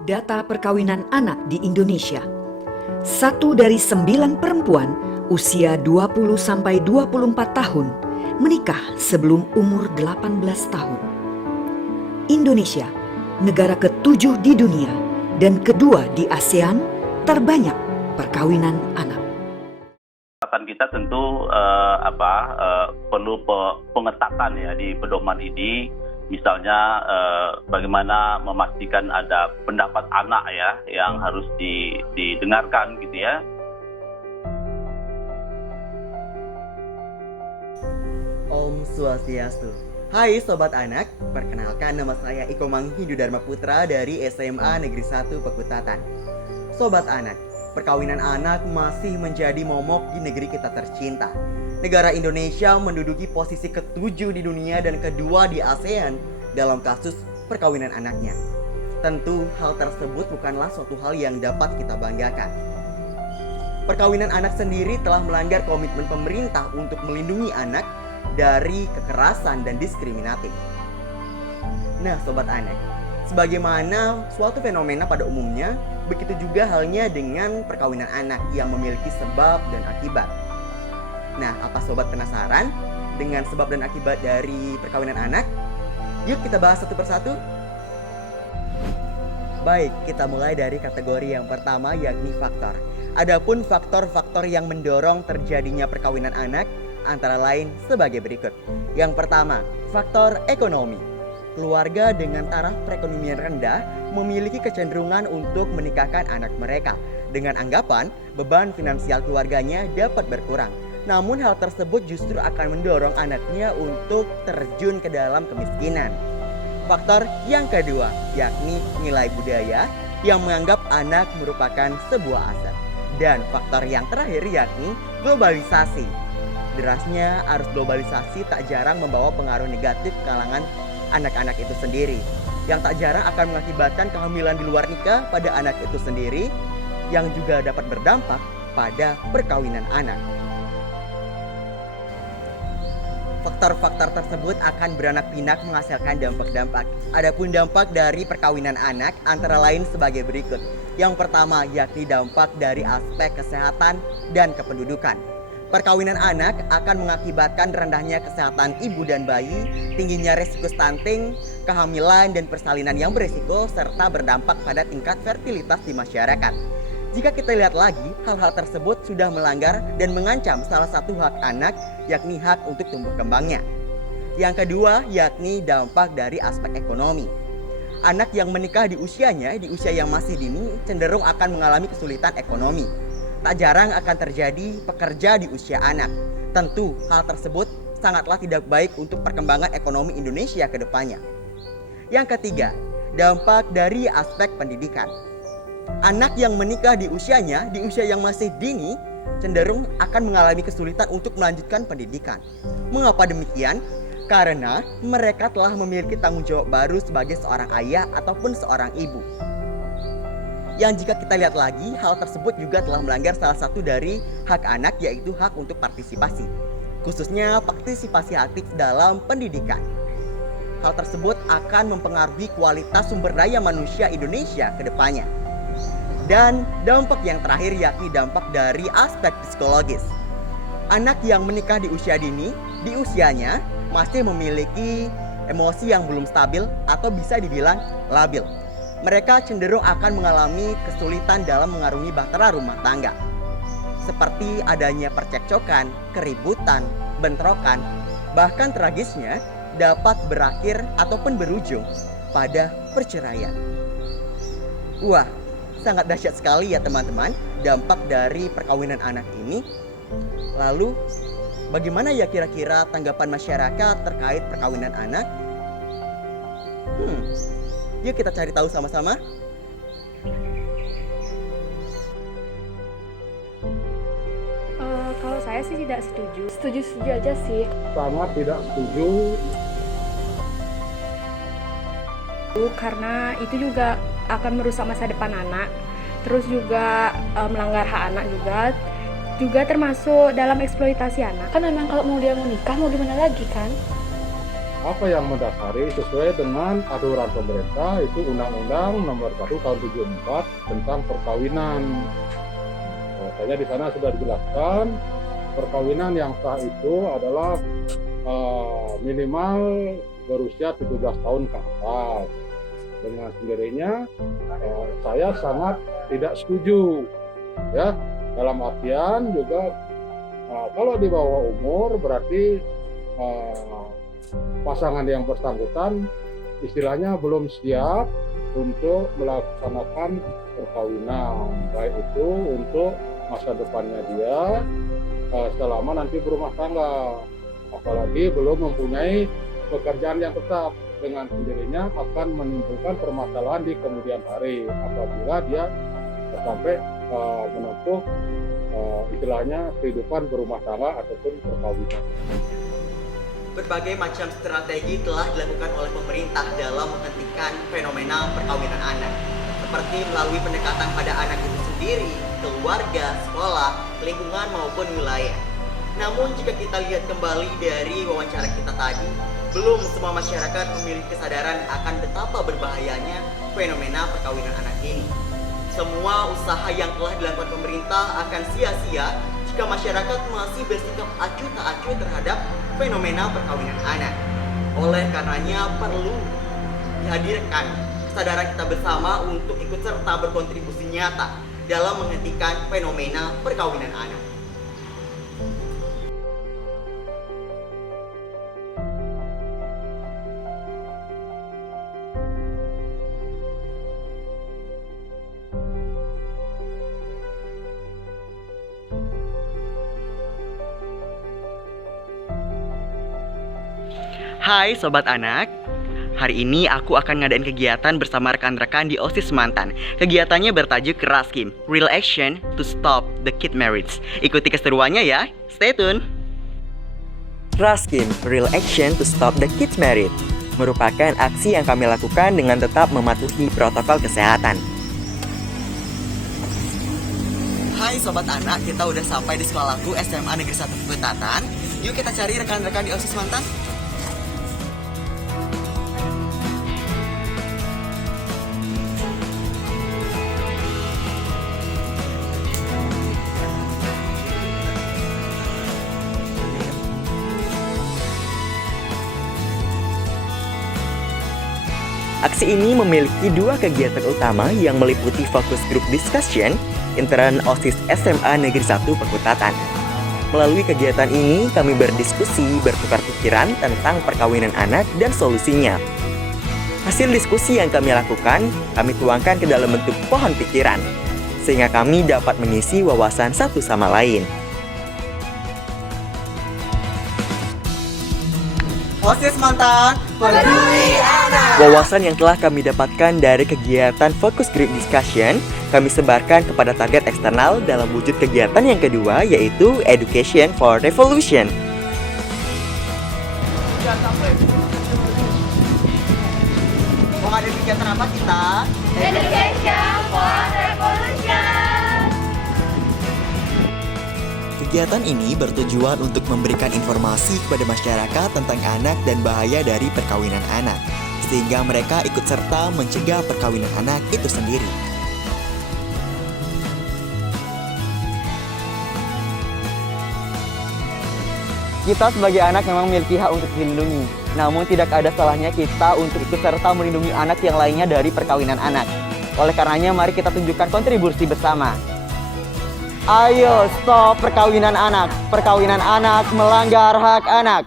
Data perkawinan anak di Indonesia. 1 dari 9 perempuan usia 20-24 tahun menikah sebelum umur 18 tahun. Indonesia, negara ke-7 di dunia dan kedua di ASEAN terbanyak perkawinan anak. Kita tentu perlu pengetatan ya di pedoman ini, misalnya bagaimana memastikan ada pendapat anak ya yang harus didengarkan gitu ya. Om Swastiastu. Hai Sobat Anak, perkenalkan nama saya Iko Manghindu Dharma Putra dari SMA Negeri 1 Pekutatan. Sobat Anak, perkawinan anak masih menjadi momok di negeri kita tercinta. Negara Indonesia menduduki posisi ke-7 di dunia dan kedua di ASEAN dalam kasus perkawinan anaknya. Tentu hal tersebut bukanlah suatu hal yang dapat kita banggakan. Perkawinan anak sendiri telah melanggar komitmen pemerintah untuk melindungi anak dari kekerasan dan diskriminatif. Nah, Sobat Anak, sebagaimana suatu fenomena pada umumnya, begitu juga halnya dengan perkawinan anak yang memiliki sebab dan akibat. Nah, apa Sobat penasaran dengan sebab dan akibat dari perkawinan anak? Yuk kita bahas satu persatu. Baik, kita mulai dari kategori yang pertama, yakni faktor. Adapun faktor-faktor yang mendorong terjadinya perkawinan anak antara lain sebagai berikut. Yang pertama, faktor ekonomi. Keluarga dengan taraf perekonomian rendah memiliki kecenderungan untuk menikahkan anak mereka dengan anggapan beban finansial keluarganya dapat berkurang. Namun hal tersebut justru akan mendorong anaknya untuk terjun ke dalam kemiskinan. Faktor yang kedua, yakni nilai budaya yang menganggap anak merupakan sebuah aset. Dan faktor yang terakhir yakni globalisasi. Derasnya arus globalisasi tak jarang membawa pengaruh negatif ke kalangan anak-anak itu sendiri, yang tak jarang akan mengakibatkan kehamilan di luar nikah pada anak itu sendiri, yang juga dapat berdampak pada perkawinan anak. Faktor-faktor tersebut akan beranak pinak menghasilkan dampak-dampak. Adapun dampak dari perkawinan anak antara lain sebagai berikut. Yang pertama yakni dampak dari aspek kesehatan dan kependudukan. Perkawinan anak akan mengakibatkan rendahnya kesehatan ibu dan bayi, tingginya resiko stunting, kehamilan dan persalinan yang berisiko, serta berdampak pada tingkat fertilitas di masyarakat. Jika kita lihat lagi, hal-hal tersebut sudah melanggar dan mengancam salah satu hak anak, yakni hak untuk tumbuh kembangnya. Yang kedua, yakni dampak dari aspek ekonomi. Anak yang menikah di usia yang masih dini, cenderung akan mengalami kesulitan ekonomi. Tak jarang akan terjadi pekerja di usia anak. Tentu hal tersebut sangatlah tidak baik untuk perkembangan ekonomi Indonesia ke depannya. Yang ketiga, dampak dari aspek pendidikan. Anak yang menikah di usia yang masih dini cenderung akan mengalami kesulitan untuk melanjutkan pendidikan. Mengapa demikian? Karena mereka telah memiliki tanggung jawab baru sebagai seorang ayah ataupun seorang ibu. Yang jika kita lihat lagi, hal tersebut juga telah melanggar salah satu dari hak anak, yaitu hak untuk partisipasi, khususnya partisipasi aktif dalam pendidikan. Hal tersebut akan mempengaruhi kualitas sumber daya manusia Indonesia ke depannya. Dan dampak yang terakhir yakni dampak dari aspek psikologis. Anak yang menikah di usia dini, di usianya masih memiliki emosi yang belum stabil atau bisa dibilang labil. Mereka cenderung akan mengalami kesulitan dalam mengarungi bahtera rumah tangga, seperti adanya percekcokan, keributan, bentrokan, bahkan tragisnya dapat berakhir ataupun berujung pada perceraian. Wah, sangat dahsyat sekali ya teman-teman dampak dari perkawinan anak ini. Lalu, bagaimana ya kira-kira tanggapan masyarakat terkait perkawinan anak? Yuk kita cari tahu sama-sama. Kalau saya sih tidak setuju. Setuju-setuju aja sih. Sangat tidak setuju. Karena itu juga akan merusak masa depan anak. Terus juga melanggar hak anak juga termasuk dalam eksploitasi anak. Kan memang kalau mau dia mau nikah mau gimana lagi kan? apa yang mendasari sesuai dengan aturan pemerintah, itu Undang-Undang Nomor 1 Tahun 74 tentang perkawinan. Makanya di sana sudah dijelaskan perkawinan yang sah itu adalah minimal berusia 17 tahun ke atas. Dengan sendirinya saya sangat tidak setuju, ya, dalam artian juga kalau di bawah umur berarti pasangan yang bersangkutan istilahnya belum siap untuk melaksanakan perkawinan, baik itu untuk masa depannya dia selama nanti berumah tangga, apalagi belum mempunyai pekerjaan yang tetap. Dengan sendirinya akan menimbulkan permasalahan di kemudian hari apabila dia sampai menempuh istilahnya kehidupan berumah tangga ataupun perkawinan. Berbagai macam strategi telah dilakukan oleh pemerintah dalam menghentikan fenomena perkawinan anak, seperti melalui pendekatan pada anak itu sendiri, keluarga, sekolah, lingkungan maupun wilayah. Namun jika kita lihat kembali dari wawancara kita tadi, belum semua masyarakat memiliki kesadaran akan betapa berbahayanya fenomena perkawinan anak ini. Semua usaha yang telah dilakukan pemerintah akan sia-sia jika masyarakat masih bersikap acuh tak acuh terhadap fenomena perkawinan anak. Oleh karenanya perlu dihadirkan kesadaran kita bersama untuk ikut serta berkontribusi nyata dalam menghentikan fenomena perkawinan anak. Hai Sobat Anak, hari ini aku akan ngadain kegiatan bersama rekan-rekan di OSIS Mantan. Kegiatannya bertajuk Raskim, Real Action to Stop the Kid Marriage. Ikuti keseruannya ya, stay tune. Raskim, Real Action to Stop the Kids Married merupakan aksi yang kami lakukan dengan tetap mematuhi protokol kesehatan. Hai Sobat Anak, kita udah sampai di sekolahku SMA Negeri 1 Pekutatan. Yuk kita cari rekan-rekan di OSIS Mantan. Aksi ini memiliki dua kegiatan utama yang meliputi fokus group discussion intern OSIS SMA Negeri 1 Pekutatan. Melalui kegiatan ini, kami berdiskusi, bertukar pikiran tentang perkawinan anak dan solusinya. Hasil diskusi yang kami lakukan, kami tuangkan ke dalam bentuk pohon pikiran, sehingga kami dapat mengisi wawasan satu sama lain. OSIS Mantan, peduli anak. Wawasan yang telah kami dapatkan dari kegiatan Focus Group Discussion, kami sebarkan kepada target eksternal dalam wujud kegiatan yang kedua, yaitu Education for Revolution. Mau ada kegiatan apa kita? Education for Revolution. Kegiatan ini bertujuan untuk memberikan informasi kepada masyarakat tentang anak dan bahaya dari perkawinan anak, sehingga mereka ikut serta mencegah perkawinan anak itu sendiri. Kita sebagai anak memang memiliki hak untuk dilindungi, namun tidak ada salahnya kita untuk ikut serta melindungi anak yang lainnya dari perkawinan anak. Oleh karenanya, mari kita tunjukkan kontribusi bersama. Ayo stop perkawinan anak. Perkawinan anak melanggar hak anak.